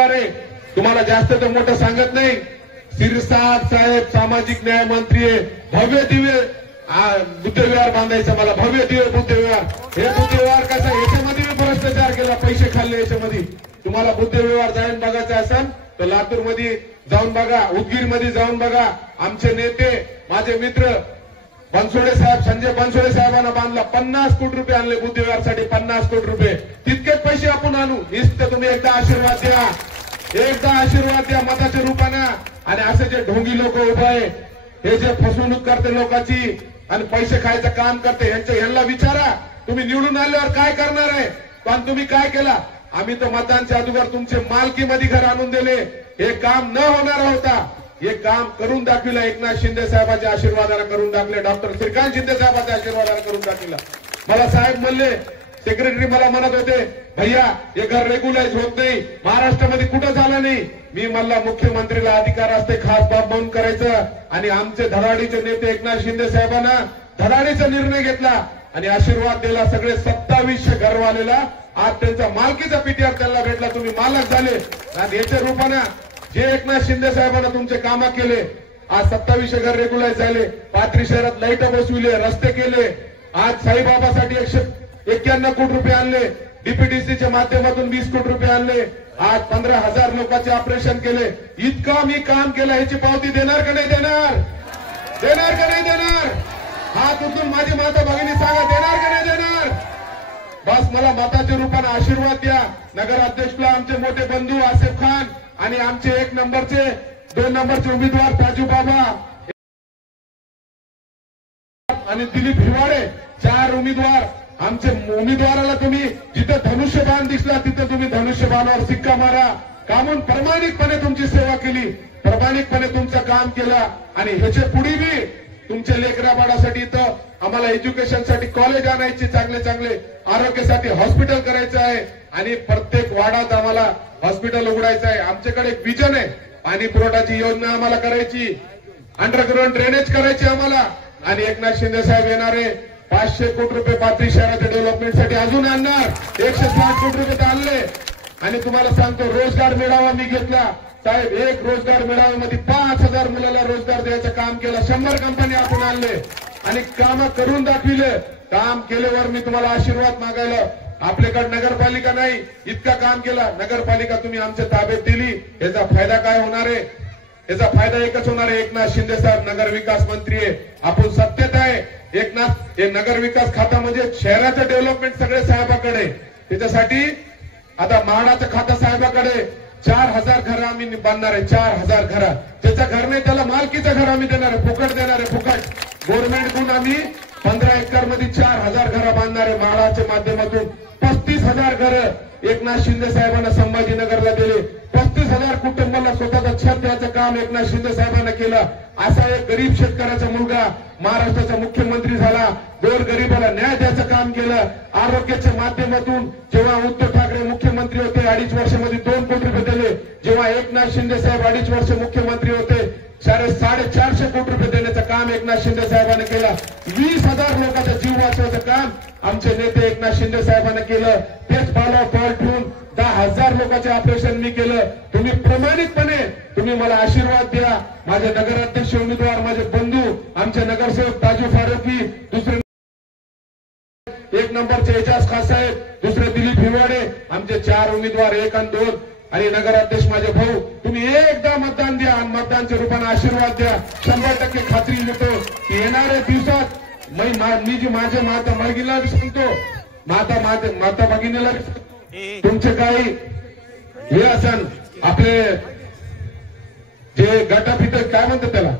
तुम्हाला जास्त तर मोठं सांगत नाही. शिरसाट साहेब सामाजिक न्याय मंत्री आहे. भव्य दिव्य बुद्धविहार बांधायचा मला, भव्य दिव्य बुद्धविहार. हे बुद्धविहार कसं, याच्यामध्ये भ्रष्टाचार केला, पैसे खाल्ले याच्यामध्ये. तुम्हाला बुद्धविहार जाऊन बघायचं असेल तर लातूर मध्ये जाऊन बघा, उदगीर मध्ये जाऊन बघा. आमचे नेते, माझे मित्र बनसोडे साहेब, संजय बनसोडे साहेबांना बांधला. 50 कोटी रुपये आणले बुद्धविहारसाठी, 50 कोटी रुपये. तितकेच पैसे आपण आणू. नुसतं तुम्ही एकदा आशीर्वाद द्या, एकदा आशीर्वाद द्या मताच्या रूपानं. आणि असे जे ढोंगी लोक उभे आहे, हे जे फसवणूक करते लोकांची आणि पैसे खायचं काम करते, यांना विचारा तुम्ही निवडून आल्यावर काय करणार आहे. पण तुम्ही काय केला? आम्ही तर मतदानच्या अगोदर तुमचे मालकीमध्ये घर आणून दिले. हे काम न होणार होता, हे काम करून दाखविलं. एकनाथ शिंदे साहेबांच्या आशीर्वादाने करून दाखले, डॉक्टर श्रीकांत शिंदे साहेबांच्या आशीर्वादाने करून दाखविलं. मला साहेब म्हणले, सेक्रेटरी मला म्हणत होते, भैया हे घर रेग्युलाइज होत नाही, महाराष्ट्रामध्ये कुठं झालं नाही. मी म्हणला मुख्यमंत्रीला अधिकार असते खास बाब म्हणून करायचं. आणि आमचे धडाडीचे नेते एकनाथ शिंदे साहेबांना धडाडीचा निर्णय घेतला आणि आशीर्वाद दिला. सगळे 2700 घरवालेला आज त्यांचा मालकीचा पीटीआर त्यांना भेटला. तुम्ही मालक झाले. आणि याच्या रूपानं जे एकनाथ शिंदे साहेबांना तुमचे काम केले, आज 2700 घर रेग्युलाइज झाले. पाथरी शहरात लाईट बसविले, रस्ते केले. आज साईबाबासाठी 191 कोटी रुपये आणले. डीपीडीसीच्या माध्यमातून 20 कोटी रुपये आणले. आज 15,000 लोकांचे ऑपरेशन केले. इतका मी काम केलं, याची पावती देणार का नाही देणार? देणार का नाही देणार? हात उचलून माझी माता भगिनी सांगा, देणार का नाही देणार? बस मला मताच्या रूपाने आशीर्वाद द्या. नगराध्यक्षला आमचे मोठे बंधू आसिफ खान आणि आमचे 1 नंबरचे 2 नंबरचे उमेदवार ताजू बाबा आणि दिलीप हिवाडे, 4 उमेदवार. आमचे उमेदवाराला तुम्ही जिथे धनुष्यबाण दिसला तिथे तुम्ही धनुष्यबाणावर सिक्का मारा. कामून प्रामाणिकपणे तुमची सेवा केली, प्रामाणिकपणे तुमचं काम केलं. आणि ह्याचे पुढे बी तुमच्या लेकरा बाळासाठी इथं आम्हाला एज्युकेशनसाठी कॉलेज आणायचे, चांगले चांगले आरोग्यासाठी हॉस्पिटल करायचं आहे. आणि प्रत्येक वाडात आम्हाला हॉस्पिटल उघडायचं आहे. आमच्याकडे एक विजन आहे. पाणी पुरवठ्याची योजना आम्हाला करायची, अंडरग्राऊंड ड्रेनेज करायची आम्हाला. आणि एकनाथ शिंदे साहेब येणारे 500 कोटी रुपये पाथरी शहराच्या डेव्हलपमेंटसाठी अजून आणणार. 160 कोटी रुपये आणले. आणि तुम्हाला सांगतो, रोजगार मेळावा मी घेतला साहेब. एक रोजगार मेळाव्यामध्ये 5000 मुलाला रोजगार द्यायचं काम केलं. 100 कंपनी आपण आणले आणि काम करून दाखविले. काम केल्यावर मी तुम्हाला आशीर्वाद मागायला, आपल्याकडे नगरपालिका नाही, इतका काम केला. नगरपालिका तुम्ही आमच्या ताब्यात दिली. याचा फायदा काय होणार आहे? याचा फायदा एकच होणार आहे. एकनाथ शिंदे साहेब नगर विकास मंत्री आहे, आपण सत्तेत आहे. एकनाथ हे नगर विकास खाता म्हणजे शहराचं डेव्हलपमेंट सगळे साहेबाकडे. त्याच्यासाठी आता म्हाडाचं खातं साहेबाकडे. 4000 घरं आम्ही बांधणार आहे, 4000 घरं. ज्याचं घर नाही त्याला मालकीचं घर आम्ही देणार आहे, फुकट देणार आहे, फुकट. गव्हर्नमेंटकडून आम्ही 15 एकर मध्ये 4000 घरं बांधणार आहे. म्हाडाच्या माध्यमातून 35,000 घरं एकनाथ शिंदे साहेबांना संभाजीनगरला दिले. 35,000 कुटुंबाला स्वतःचा छत द्यायचं काम एकनाथ शिंदे साहेबांना केलं. असा एक गरीब शेतकऱ्याचा मुलगा महाराष्ट्राचा मुख्यमंत्री झाला. गोरगरिबाला न्याय द्यायचं काम केलं. आरोग्याच्या माध्यमातून जेव्हा उद्धव ठाकरे मुख्यमंत्री होते 2.5 वर्षामध्ये 2 कोटी रुपये दिले. जेव्हा एकनाथ शिंदे साहेब 2.5 वर्ष मुख्यमंत्री होते 450 कोटी रुपये देण्याचं काम एकनाथ शिंदे साहेबांनी केलं. 20,000 लोकांचा जीव वाचवायचं काम आमचे नेते एकनाथ शिंदे साहेबांनी केलं. तेच पावलावर पाऊल ठेवून 10,000 लोकांचे ऑपरेशन मी केलं. तुम्ही प्रामाणिकपणे तुम्ही मला आशीर्वाद द्या. माझे नगराध्यक्ष उमेदवार, माझे बंधू, आमचे नगरसेवक ताजू फारुकी, दुसरे 1 नंबरचे एजाज खान साहेब, दुसरे दिलीप हिवाडे, आमचे 4 उमेदवार 1 आणि 2 आणि नगराध्यक्ष माझे भाऊ. तुम्ही एकदा मतदान द्या आणि मतदानच्या रूपाने आशीर्वाद द्या. 100% खात्री देतो की येणाऱ्या दिवसात मी जी माझ्या माता भगिनीला सांगतो, माता भगिनीला तुमचे काही हे असन आपले जे गटाफिट काय म्हणतात त्याला,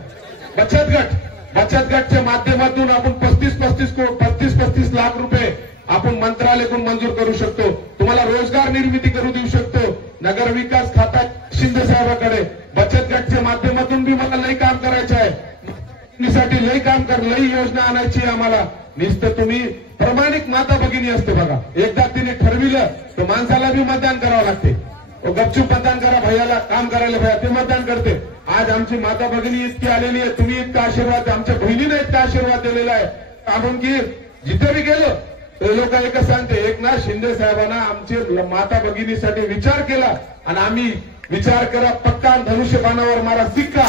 बचत गटच्या माध्यमातून आपण 35 लाख रुपये आपण मंत्रालयाकडून मंजूर करू शकतो. तुम्हाला रोजगार निर्मिती करू देऊ शकतो. नगर विकास खाता शिंदे साहेबांकडे. बचत गटच्या माध्यमातून बी मला लई काम करायचं आहे. साठी लई काम लई योजना आणायची आम्हाला. नुसतं तुम्ही प्रामाणिक माता भगिनी असते बघा. एकदा तिने ठरविलं तर माणसाला बी मतदान करावं लागते. गपचूप मतदान करा, भैयाला काम करायला भैया ते मतदान करते. आज आमची माता भगिनी इतकी आलेली आहे. तुम्ही इतका आशीर्वाद, आमच्या बहिणीने इतका आशीर्वाद दिलेला आहे. आपण की जिथे बी गेलो ते लोक एकच सांगते, एकनाथ शिंदे साहेबांना आमचे माता भगिनीसाठी विचार केला आणि आम्ही विचार करा पक्का धनुष्यबाणावर मारा सिक्का.